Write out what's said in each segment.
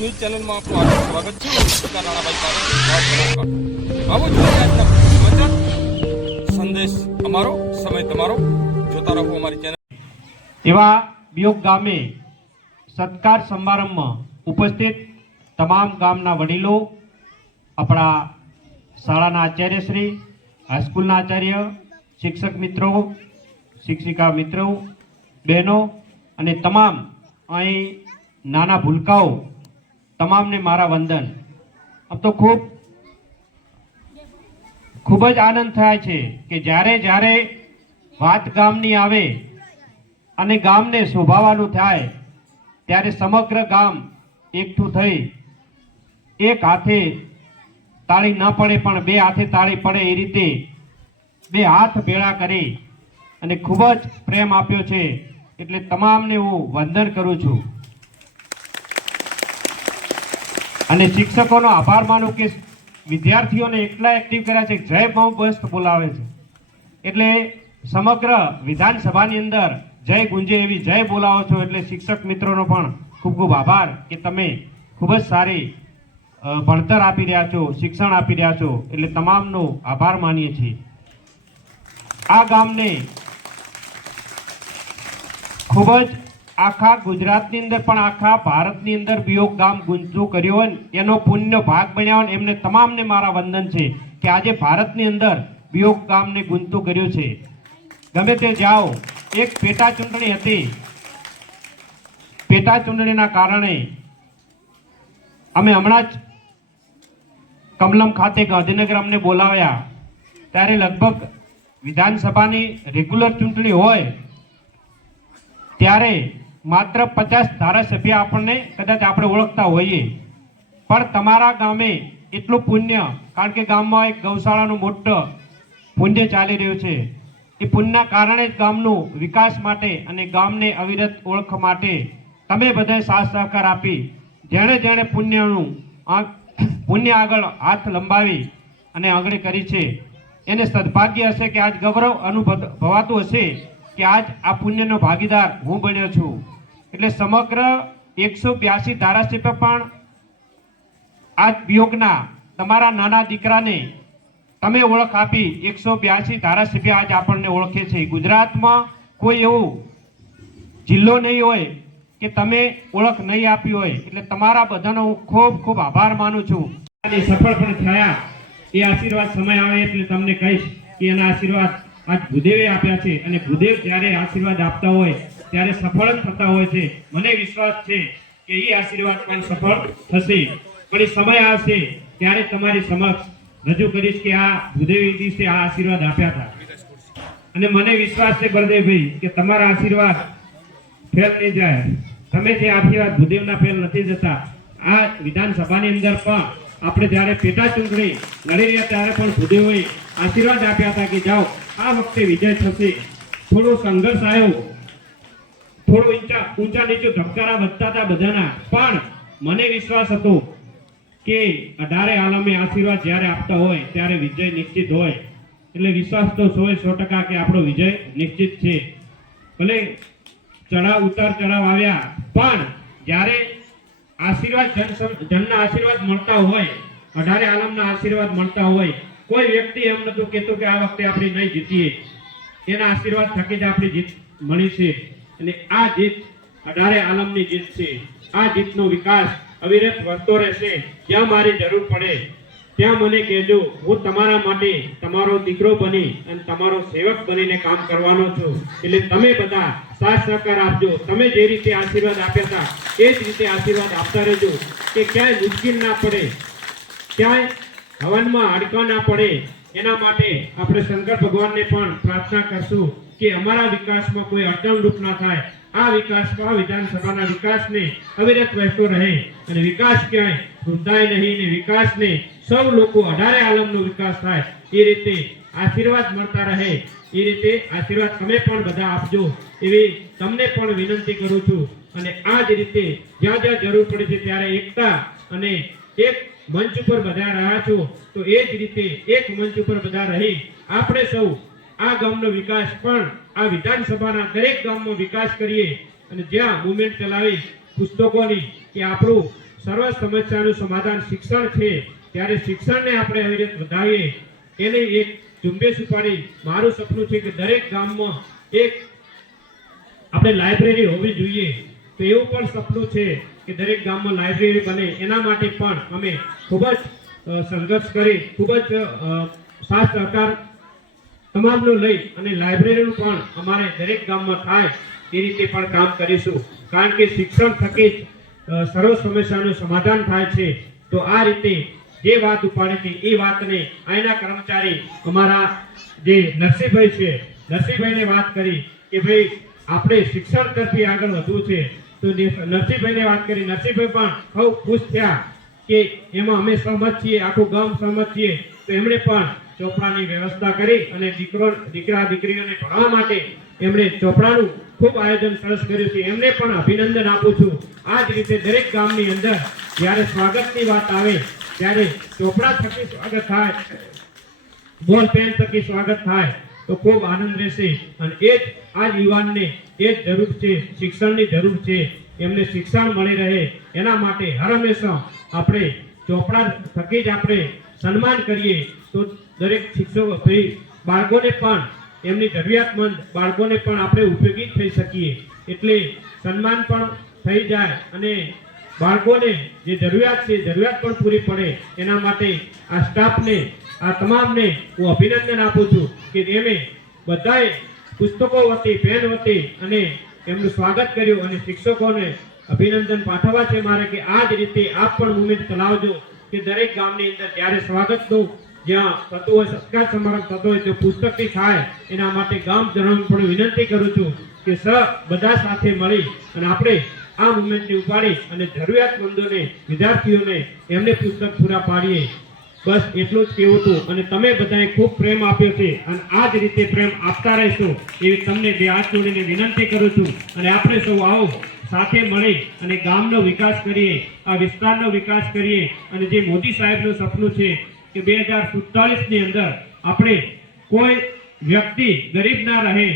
News ચેનલમાં આપનું હાર્દિક સ્વાગત છે. હું પત્રકાર રાણાભાઈ પારેખ આવું છું આજના સમાચાર સંદેશ અમારો સમય તમારો જોતા રહો અમારી ચેનલ. એવા વિયોગ ગામે સત્કાર સમારંભમાં ઉપસ્થિત તમામ ગામના વડીલો, આપણા શાળાના આચાર્યશ્રી, હાઈસ્કૂલના આચાર્ય, શિક્ષક મિત્રો, શિક્ષિકા મિત્રો, બહેનો અને તમામ અહીં નાના ભૂલકાઓ તમામને મારા વંદન. આમ તો ખૂબ જ આનંદ થાય છે કે જ્યારે વાત ગામની આવે અને ગામને શોભાવાનું થાય ત્યારે સમગ્ર ગામ એકઠું થઈ એક હાથે તાળી ન પડે પણ બે હાથે તાળી પડે એ રીતે બે હાથ ભેળા કરી અને ખૂબ જ પ્રેમ આપ્યો છે. એટલે તમામને હું વંદન કરું છું અને શિક્ષકોનો આભાર માનું કે વિદ્યાર્થીઓને એટલા એક્ટિવ કર્યા છે. જય બહુ બેસ્ટ બોલાવે છે એટલે સમગ્ર વિધાનસભાની અંદર જય ગુંજે એવી જય બોલાવો છો. એટલે શિક્ષક મિત્રોનો પણ ખૂબ ખૂબ આભાર કે તમે ખૂબ જ સારી ભણતર આપી રહ્યા છો, શિક્ષણ આપી રહ્યા છો. એટલે તમામનો આભાર માનીએ છીએ. આ ગામને ખૂબ જ આખા ગુજરાતની અંદર પણ આખા ભારતની અંદર વિયોગ ગામ ગુંજતું કર્યું હોય એનો પુણ્ય ભાગ બન્યા હોય એમને તમામને મારા વંદન છે કે આજે ભારતની અંદર વિયોગ ગામને ગુંજતું કર્યું છે. ગમે તે જાઓ, એક પેટા ચૂંટણી હતી. પેટા ચૂંટણીના કારણે અમે હમણાં જ કમલમ ખાતે ગાંધીનગર અમને બોલાવ્યા ત્યારે લગભગ વિધાનસભાની રેગ્યુલર ચૂંટણી હોય ત્યારે માત્ર 50 ધારાસભ્ય આપણને કદાચ આપણે ઓળખતા હોઈએ, પણ તમારા ગામે એટલું પુણ્ય, કારણ કે ગામમાં એક ગૌશાળાનું મોટું પુણ્ય ચાલી રહ્યું છે. એ પુણ્યના કારણે જ ગામનું વિકાસ માટે અને ગામને અવિરત ઓળખ માટે તમે બધાએ સાથ સહકાર આપી જેણે પુણ્ય આગળ હાથ લંબાવી અને આગળ કરી છે એને સદભાગ્ય હશે કે આજ ગૌરવ અનુભવાતું હશે કે આજ આ પુણ્યનો ભાગીદાર હું બન્યો છું. એટલે સમગ્ર 182 ધારાસભ્ય પણ આજ વિયોગના તમારા નાના દીકરાને તમે ઓળખ આપી 182 ધારાસભ્ય આજ આપણને ઓળખે છે. ગુજરાતમાં કોઈ એવો જિલ્લો નહીં હોય કે તમે ઓળખ નહીં આપી હોય. એટલે તમારા બધાનો હું ખૂબ ખૂબ આભાર માનું છું. સફળ પણ થયા એ આશીર્વાદ સમય આવે એટલે તમને કહીશ કે એના આશીર્વાદ આજ ભૂદેવે આપ્યા છે અને ભૂદેવ જ્યારે આશીર્વાદ આપતા હોય ત્યારે સફળ જ થતા હોય છે. મને વિશ્વાસ છે કે એ આશીર્વાદ પણ સફળ થશે. પણ એ સમય આવશે ત્યારે તમારી સમક્ષ રજૂ કરીશ કે આ ભૂદેવી દિવસે આ આશીર્વાદ આપ્યા હતા. અને મને વિશ્વાસ છે બળદેવભાઈ કે તમારા આશીર્વાદ ફેલ નહીં જાય. તમે જે આશીર્વાદ ભૂદેવના ફેલ નથી જતા. આ વિધાનસભાની અંદર પણ આપણે જ્યારે પેટા ચૂંટણી લડી રહ્યા ત્યારે પણ ભૂદેવોએ આશીર્વાદ આપ્યા હતા કે જાઓ આ વખતે વિજય થશે. થોડો સંઘર્ષ આવ્યો, થોડું ઊંચા નીચું ધબકારા વધતા હતા બધાના, પણ મને વિશ્વાસ હતો કે 18 આલમે આશીર્વાદ જ્યારે આપતા હોય ત્યારે વિજય નિશ્ચિત હોય. એટલે વિશ્વાસ તો 100% કે આપણો વિજય નિશ્ચિત છે. ભલે ચડાવ ઉતાર ચડાવ આવ્યા પણ જ્યારે આશીર્વાદ જનના આશીર્વાદ મળતા હોય, 18 આલમના આશીર્વાદ મળતા હોય, કોઈ વ્યક્તિ એમ નતું કહેતું કે આ વખતે આપણે નહીં જીતીએ. એના આશીર્વાદ થકી જ આપણી જીત મળી છે. અને આ જીત 18 આલમની જીત છે. આ જીતનો વિકાસ અવિરત વધતો રહેશે. જ્યાં મારી જરૂર પડે ત્યાં મને કહેજો. હું તમારા માટે તમારો દીકરો બની અને તમારો સેવક બનીને કામ કરવાનો છું. એટલે તમે બધા સાથ સહકાર આપજો. તમે જે રીતે આશીર્વાદ આપ્યા હતા એ જ રીતે આશીર્વાદ આપતા રહેજો કે ક્યાંય મુશ્કેલ ના પડે, ક્યાંય હવનમાં હાડકા ના પડે. એના માટે આપણે શંકર ભગવાનને પણ પ્રાર્થના કરશું કે અમારા વિકાસમાં કોઈ અડચણરૂપ ના થાય. આ વિકાસમાં વિધાનસભાના વિકાસને અવિરત વહેતો રહે અને વિકાસ ક્યાંય રૂંધાય નહીં ને વિકાસને સૌ લોકો 18 આલમનો વિકાસ થાય એ રીતે આશીર્વાદ મળતા રહે. એ રીતે આશીર્વાદ તમે પણ બધા આપજો એવી તમને પણ વિનંતી કરું છું. અને આ જ રીતે જ્યાં જ્યાં જરૂર પડે છે ત્યારે એકતા અને એક મંચ ઉપર બધા રહ્યા છો તો એ જ રીતે એક મંચ ઉપર બધા રહી આપણે સૌ આ ગામનો વિકાસ પણ આ વિધાનસભાના દરેક ગામમાં વિકાસ કરીએ. અને જ્યાં મુવમેન્ટ ચલાવી પુસ્તકોની કે આપણું સર્વ સમસ્યાનું સમાધાન શિક્ષણ છે, ત્યારે શિક્ષણને આપણે આવી રીતે વધાવીએ, એને એક ઝુંબેશ ઉપાડી મારું સપનું છે કે દરેક ગામમાં એક આપણે લાઇબ્રેરી હોવી જોઈએ. તો એવું પણ સપનું છે કે દરેક ગામમાં લાઇબ્રેરી બને. એના માટે પણ અમે ખૂબ જ સંઘર્ષ કરી, ખૂબ જ સાથ સહકાર તમામનું લઈ અને લાઇબ્રેરીનું પણ અમારે દરેક ગામમાં થાય એ રીતે પણ કામ કરીશું. કારણ કે શિક્ષણ થકી જ સર્વ સમસ્યાનું સમાધાન થાય છે. તો આ રીતે જે વાત ઉપાડી હતી એ વાતને અહીંના કર્મચારી અમારા જે નરસિંહભાઈ છે, નરસિંહભાઈને વાત કરી કે ભાઈ આપણે શિક્ષણ તરફી આગળ વધવું છે. તો નરસિંહભાઈને વાત કરી, નરસિંહભાઈ પણ ખૂબ ખુશ થયા કે એમાં અમે સહમત છીએ, આખું ગામ સહમત છીએ. તો એમણે પણ ચોપડાની વ્યવસ્થા કરી અને દીકરા દીકરીઓને ભણવા માટે એમણે ચોપડાનું ખૂબ આયોજન સરસ કર્યું છે. એમને પણ અભિનંદન આપું છું. આ જ રીતે દરેક ગામની અંદર જ્યારે સ્વાગતની વાત આવે ત્યારે ચોપડા થકી સ્વાગત થાય, બોલ પેન થકી સ્વાગત થાય તો ખૂબ આનંદ રહેશે. અને એ જ આ યુવાનને એ જ જરૂર છે, શિક્ષણની જરૂર છે. એમને શિક્ષણ મળી રહે એના માટે હર હંમેશા આપણે ચોપડા થકી જ આપણે સન્માન કરીએ તો દરેક શિક્ષકો ભાઈ બાળકોને પણ એમની જરૂરિયાતમંદ બાળકોને પણ આપણે ઉપયોગી થઈ શકીએ. એટલે સન્માન પણ થઈ જાય અને બાળકોને જે જરૂરિયાત છે જરૂરિયાત પણ પૂરી પડે. એના માટે આ સ્ટાફને, આ તમામને હું અભિનંદન આપું છું કે એમે બધાએ પુસ્તકો વતી, પેન વતી અને એમનું સ્વાગત કર્યું. અને શિક્ષકોને અભિનંદન પાઠવવા છે મારે કે આ જ રીતે આપ પણ મુવમેન્ટ ચલાવજો કે દરેક ગામની અંદર જ્યારે સ્વાગતનું જ્યાં થતું હોય, સત્કાર સમારંભ થતો હોય તો પુસ્તકથી થાય. એના માટે ગામજનોને પણ વિનંતી કરું છું કે બધા સાથે મળી અને આપણે આ મુવમેન્ટને ઉપાડી અને જરૂરિયાતમંદોને, વિદ્યાર્થીઓને એમને પુસ્તક પૂરા પાડીએ. બસ એટલું જ કહેવું હતું. અને તમે બધાએ ખૂબ પ્રેમ આપ્યો છે અને આ જ રીતે પ્રેમ આપતા રહેશો એવી તમને બે હાથ જોડીને વિનંતી કરું છું. અને આપણે સૌ આવો સાથે મળી અને ગામનો વિકાસ કરીએ, આ વિસ્તારનો વિકાસ કરીએ. અને જે મોદી સાહેબનું સપનું છે કે 2047ની અંદર આપણે કોઈ વ્યક્તિ ગરીબ ના રહે,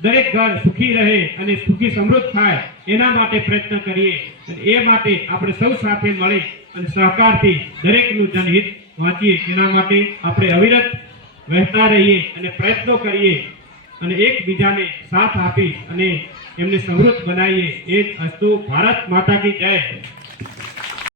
દરેક ઘર સુખી રહે અને સુખી સમૃદ્ધ થાય એના માટે પ્રયત્ન કરીએ. અને એ માટે આપણે સૌ સાથે મળી અને સહકારથી દરેકનું જનહિત વાંચીએ. એના માટે આપણે અવિરત વહેતા રહીએ અને પ્રયત્નો કરીએ અને એકબીજાને સાથ આપી અને એમને સમૃદ્ધ બનાવીએ. એ જ અસ્તુ. ભારત માતા કી જય.